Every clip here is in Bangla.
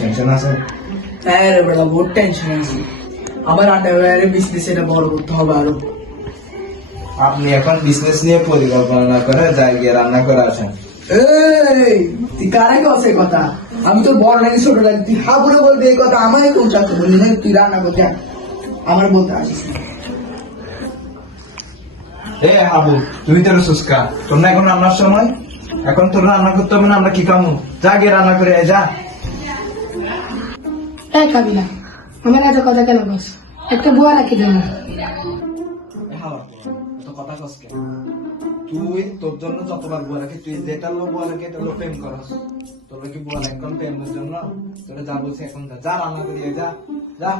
টেনশন আছে? হ্যাঁ রে বেটা, বহুত টেনশন আছে। আমার আন্ডারওয়্যারে বিজনেস এটা বড় করতে হবে আরো। আপনি এখন বিজনেস নিয়ে পরিকল্পনা না করে যাই গিয়ে রান্না করে আসেন। এই তুই কারে কসে কথা? আমি তোর বড় নাকি ছোট নাকি? তুই হাবুড়ে বলবি এই কথা? আমায় কোন চাকরি বললি না? তুই রান্না করতে আমার বলতে আসিস না। এ হাবু, তুই তোর সুস্কা, তোর না এখন রান্নার সময়? এখন তোর রান্না করতে হবে না, আমরা কি কামু? যা গিয়ে রান্না করে আয়, যা। এই কাবিলা, আমার এত কথা কেন বস? একটা বুয়া রাখি দেব। কথা কস কেন? তুই তোর জন্য যতবার বুয়া রাখি, তুই যেটা লো বুয়া রাখি এটা লো প্রেম করস। তোর কি বুয়া এখন প্রেমের জন্য? তোরা যা বলছি এখন যা, যা রান্না করে আয়, যা যা।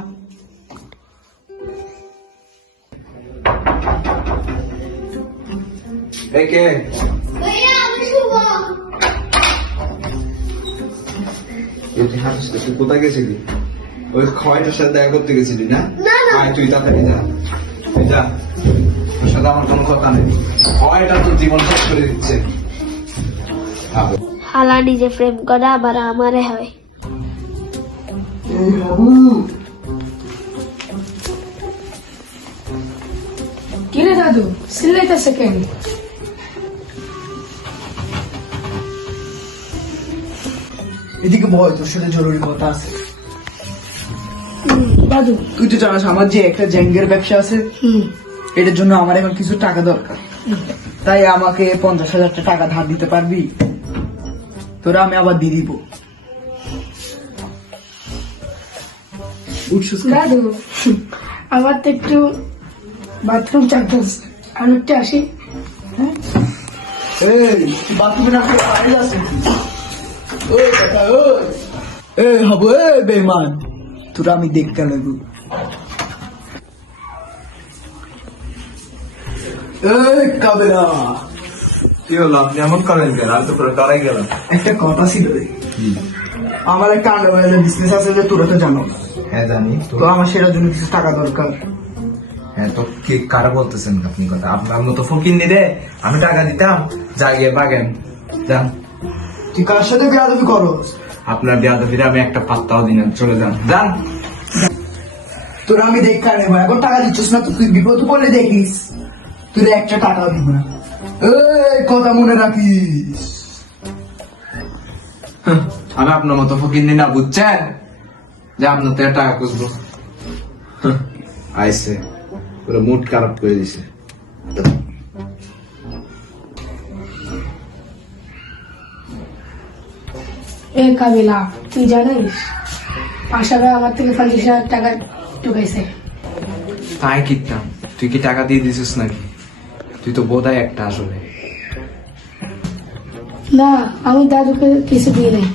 এই কে? তুই কোথায় গেছিলি? ওই খয়টার সাথে দেখা করতে গেছিলি না? আয় তুই তাড়াতাড়ি যা, তুই যা, ওর সাথে আমার কোনো কথা নেই। খয়টা তোর জীবন শেষ করে দিচ্ছে। হালা নিজে প্রেম করে আবার আমারে হয়। এই হাবু, কিরে দাদু, সিলাইতেছে কেন? এদিকে বল, তোর সাথে জরুরি কথা আছে। দাদু। তুই তো জানাস আমার যে একটা জ্যাঙ্গের ব্যবসা আছে, হুম। এটার জন্য আমার এখন কিছু টাকা দরকার। তাই আমাকে 50,000 টাকা ধার দিতে পারবি? তোরা আমি আবার দিয়ে দিব। উঠছিস কেন? দাদু, আমার তো একটু বাথরুম চাপতেছে, আমি একটু আসি। এই তুই বাথরুমে না করে বাইরে যাস নাকি? ওই কথা, ওই এই হবো, এই বেমান, তোরা আমি দেখতে লাগবো। এই কাবেরা, কি হলো, আপনি এমন করেন কেন? আমি তো পুরো ডরাই গেলাম। একটা কথা ছিল রে। আমার একটা আন্ডারওয়্যারের বিজনেস আছে যে তোরা তো জানো। হ্যাঁ জানি তো আমার সেটার জন্য কিছু টাকা দরকার। হ্যাঁ তো কি কারা বলতেছেন আপনি কথা? আপনার মতো ফকির নিলে আমি টাকা দিতাম, যা গিয়ে বাগেন যান। তুই কার সাথে বেয়াদবি করস? আপনার বেয়াদবিরে আমি একটা পাত্তাও দিন, চলে যান, যান। তোরা আমি দেখা নেবো, এখন টাকা দিচ্ছিস না তো তুই বিপদ পড়লে দেখিস, তুই একটা টাকাও দিব না। এই কথা মনে রাখিস। আমি আপনার মতো ফকির নি না, বুঝছেন? যে আপনার থেকে টাকা খুঁজবো। আইসে পুরো মুড খারাপ করে দিছে। এ কাবিলা, তুই জানিস আশা ভাই আমার থেকে 50,000 টাকা ঢুকাইছে। তাই কিতাম, তুই কি টাকা দিয়ে দিছিস নাকি? তুই তো বোধহয় একটা আসলে। না, আমি দাদুকে কিছু দিই নাই।